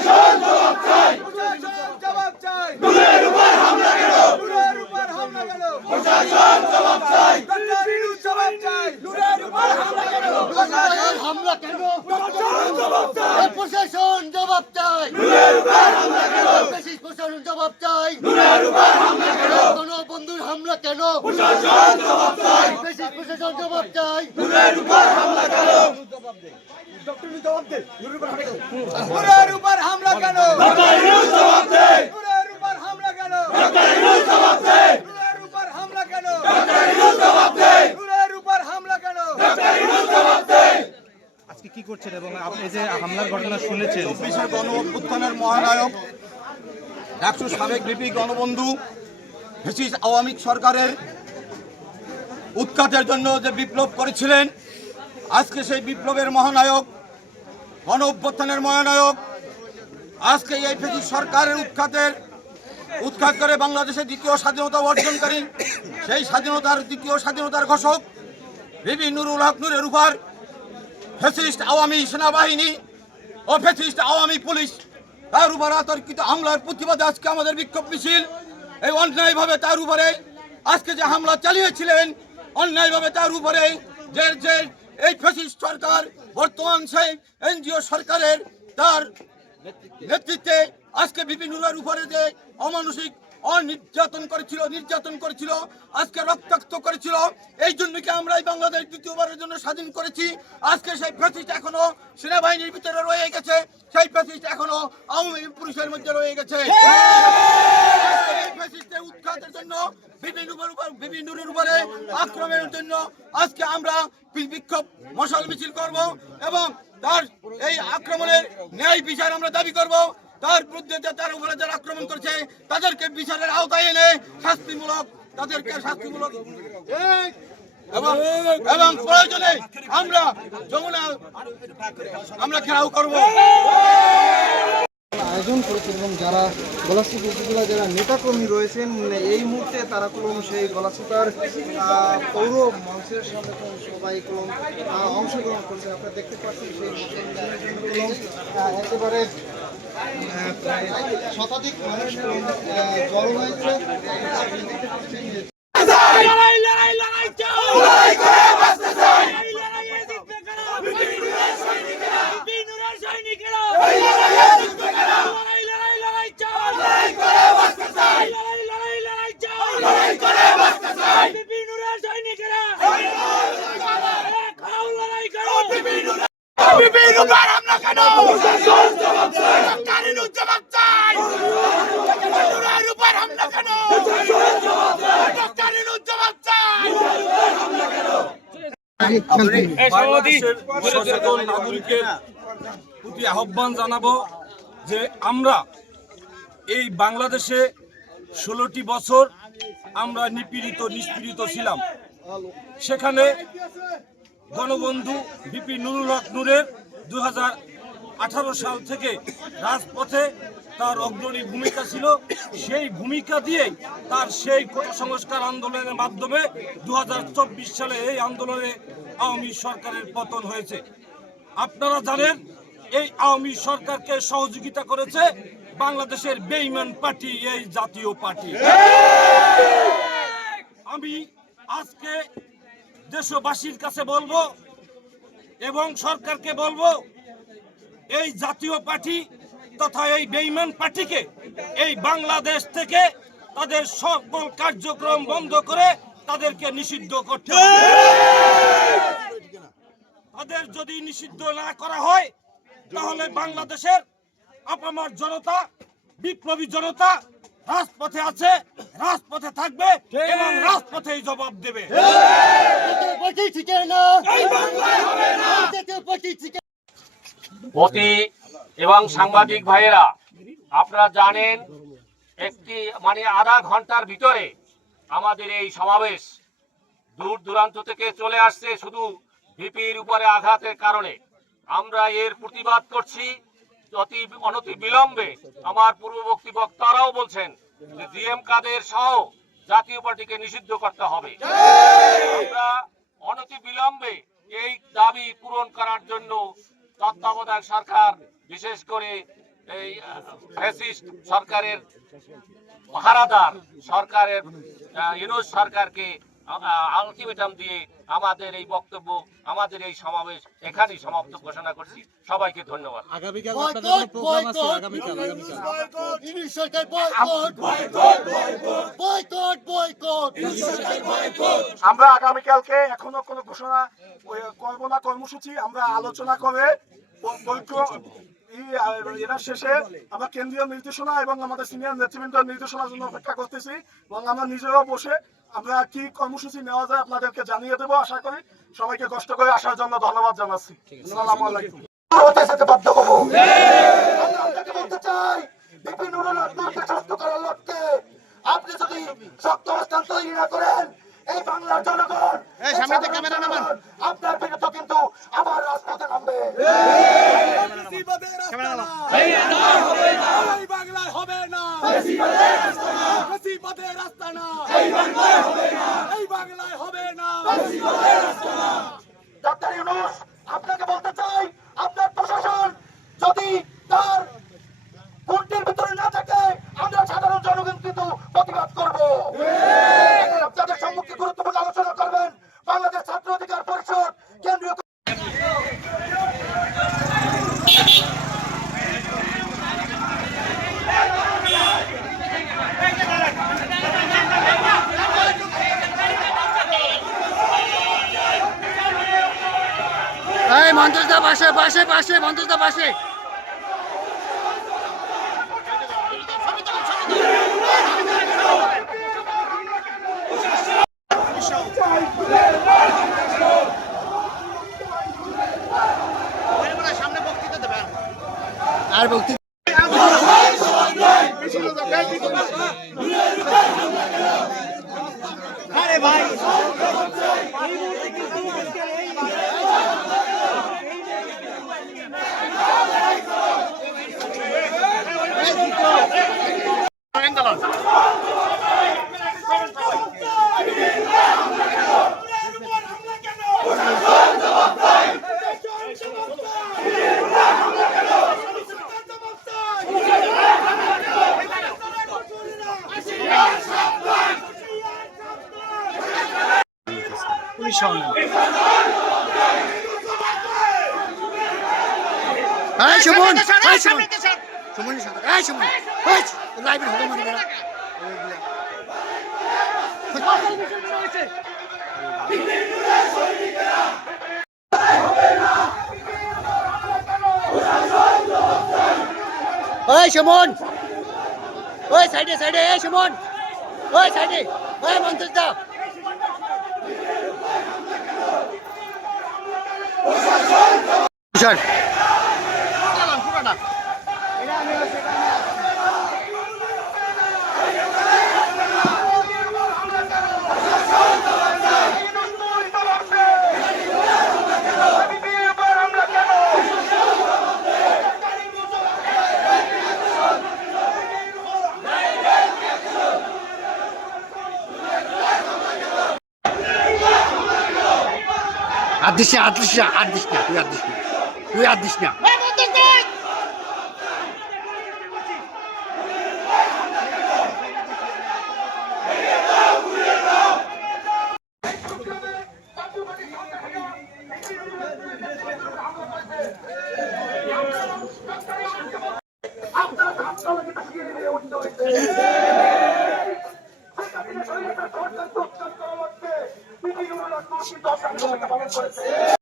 প্রশাসন জবাব চাই, প্রশাসন জবাব চাই, নূরের উপর হামলা কেন, নূরের উপর হামলা কেন, প্রশাসন জবাব চাই, ডক্টর ইউনূস জবাব চাই, নূরের উপর হামলা কেন, প্রশাসন হামলা কেন? প্রশাসন জবাব চাই, এই প্রশাসন জবাব চাই, নূরের উপর হামলা কেন, বেশি প্রশাসন জবাব চাই, নূরের উপর হামলা কেন, গণবন্ধুর হামলা কেন? প্রশাসন জবাব চাই, বেশি প্রশাসন জবাব চাই, নূরের উপর হামলা কেন, নূরের উপর হামলা কেন, ডক্টর ইউনূস জবাব দে, নূরের উপর হামলা কেন, ডক্টর ইউনূস জবাব দে, নূরের উপর হামলা কেন, ডক্টর ইউনূস জবাব দে, নূরের উপর হামলা কেন, ডক্টর ইউনূস জবাব দে। আজকে কি করছেন এবং আপনি যে হামলার ঘটনা শুনেছেন? চব্বিশের গণ অভ্যুত্থানের মহানায়ক একশো সাবেক বিপি গণবন্ধু ফ্যাসিস্ট আওয়ামী সরকারের উৎখাতের জন্য যে বিপ্লব করেছিলেন, আজকে সেই বিপ্লবের মহানায়ক, গণ অভ্যুত্থানের মহানায়ক, আজকে এই ফ্যাসিস্ট সরকারের উৎখাত করে বাংলাদেশের দ্বিতীয় স্বাধীনতা অর্জনকারী, সেই দ্বিতীয় স্বাধীনতার ঘোষক বিপি নুরুল হক নূরের উপর ফ্যাসিস্ট আওয়ামী সেনাবাহিনী ও ফ্যাসিস্ট আওয়ামী পুলিশ তার উপর অতর্কিত হামলার প্রতিবাদে আজকে আমাদের বিক্ষোভ মিছিল। এই অন্যায়ভাবে তার উপরে আজকে যে হামলা চালিয়েছিলেন, অন্যায়ভাবে তার উপরে যে এই ফ্যাসিস্ট সরকার, বর্তমান সেই এনজিও সরকারের তার নেতৃত্বে আজকে বিপিনুরের উপরে যে অমানসিক নির্যাতন করেছিল, আজকে রক্তাক্ত করেছিল, এই জন্য কি আমরা এই বাংলাদেশ দ্বিতীয়বারের জন্য স্বাধীন করেছি। আজকে সেই ফ্যাসিস্ট এখনো সেনাবাহিনীর ভিতরে রয়ে গেছে, সেই ফ্যাসিস্ট এখনো আওয়ামী পুলিশের মধ্যে রয়ে গেছে। আজকে এই ফ্যাসিস্টের উৎখাতের জন্য বিপিনুরের উপরে আক্রমণের জন্য আজকে আমরা বিক্ষোভ মশাল মিছিল করব এবং তার এই আক্রমণের ন্যায় বিচার আমরা দাবি করব। তার বিরুদ্ধে তার উপরে যারা আক্রমণ করছে তাদেরকে বিচারের আওতায় এনে তাদেরকে শাস্তিমূলক এবং প্রয়োজনে আমরা ঘেরাও করব। আয়োজন করেছেন এবং যারা গলাচিপা উপজেলা যারা নেতাকর্মী রয়েছেন এই মুহূর্তে তারা কলম সেই গলাচিপার পৌর মঞ্চের সামনে সবাই কলম অংশগ্রহণ করছে। আপনারা দেখতে পাচ্ছেন সেই কলম একেবারে প্রায় শতাধিক মানুষ জড়ো হয়েছে। দেখতে পাচ্ছেন বাংলাদেশের সচেতন নাগরিকের প্রতি আহ্বান জানাবো যে আমরা এই বাংলাদেশে 16টি বছর আমরা নিপীড়িত ছিলাম। সেখানে গণবন্ধু বিপি নুরুল হক নূরের 2018 সাল থেকে রাজপথে তার অগ্রণী ভূমিকা ছিল। সেই ভূমিকা দিয়েই তার সেই সংস্কার আন্দোলনের মাধ্যমে 2024 সালে এই আন্দোলনে আওয়ামী সরকারের পতন হয়েছে। আপনারা জানেন এই আওয়ামী সরকারকে সহযোগিতা করেছে বাংলাদেশের বেঈমান পার্টি, এই জাতীয় পার্টি। আমি আজকে দেশবাসীর কাছে বলবো এবং সরকারকে বলবো, এই জাতীয় পার্টি তথা এই বেঈমান পার্টিকে এই বাংলাদেশ থেকে তাদের সকল কার্যক্রম বন্ধ করে তাদেরকে নিষিদ্ধ করতে হবে। তাদের যদি নিষিদ্ধ না করা হয় তাহলে বাংলাদেশের আপামর জনতা, বিপ্লবী জনতা রাজপথে আছে, রাজপথে থাকবে এবং রাজপথেই জবাব দেবে। অতি এবং সাংবাদিক ভাইয়েরা, আপনারা জানেন একটি আধা ঘন্টার ভিতরে আমাদের এই সমাবেশ দূর দূরান্ত থেকে চলে আসছে শুধু ভিপির উপরে আঘাতের কারণে। আমরা এর প্রতিবাদ করছি অনতি বিলম্বে। আমার পূর্ববর্তী বক্তারাও বলছেন যে জিএম কাদের সহ জাতীয় পার্টিকে নিষিদ্ধ করতে হবে। আমরা অনতি বিলম্বে এই দাবি পূরণ করার জন্য তত্ত্বাবধায়ক সরকার, বিশেষ করে এই ফ্যাসিস্ট সরকারের পাহারাদার সরকারের ইউনূস সরকারকে আলটিমেটাম দিয়ে আমাদের এই বক্তব্য, আমাদের এই সমাবেশ এখানেই সমাপ্ত ঘোষণা করছি। সবাইকে ধন্যবাদ। আগামীকাল বয়কট বয়কট ইংলিশ সরকার বয়কট বয়কট বয়কট আমরা আগামীকালকে এখনো কোনো ঘোষণা করবো না, কর্মসূচি আমরা আলোচনা করে এরা শেষে আমরা কেন্দ্রীয় নির্দেশনা এবং আমাদের সিনিয়র নেতৃবৃন্দের নির্দেশনার জন্য অপেক্ষা করতেছি এবং আমরা নিজেরাও বসে আমরা কি কর্মসূচি নেওয়া যায় আপনাদেরকে জানিয়ে দেবো। আশা করি সবাইকে কষ্ট করে আসার জন্য ধন্যবাদ জানাচ্ছি। আসসালামু আলাইকুম। আপনি যদি শক্ত অবস্থান তৈরি না করেন, এই বাংলার জনগণ আপনার বিরুদ্ধে কিন্তু আবার রাজপথে নামবে। এই বাংলায় হবে না, বেশিবাদের রাস্তা না, এই বাংলায় হবে না। ডক্টর ইউনূস, আপনাকে বলতে চাই, আপনার প্রশাসন যদি তার কোর্টের ভিতরে না থাকে, আমরা সাধারণ জনগণ কিন্তু প্রতিবাদ করবো। আপনাদের সম্মুখে গুরুত্বপূর্ণ আলোচনা করবেন বাংলাদেশ ছাত্র অধিকার পরিষদ কেন্দ্রীয়। মন্ত্রদা পাশে পাশে পাশে মন্ত্রদা পাশে আর বক্তৃতা আরে ভাই সুমন সুমন সুমনের সাথে সুমন লাইভের হবে মানে ওই সুমন, ওই সাইডে সাইডে, এই সুমন, ওই সাইডে, ওই মন্ত্রদা স্যার আদিস না তুই আদিস না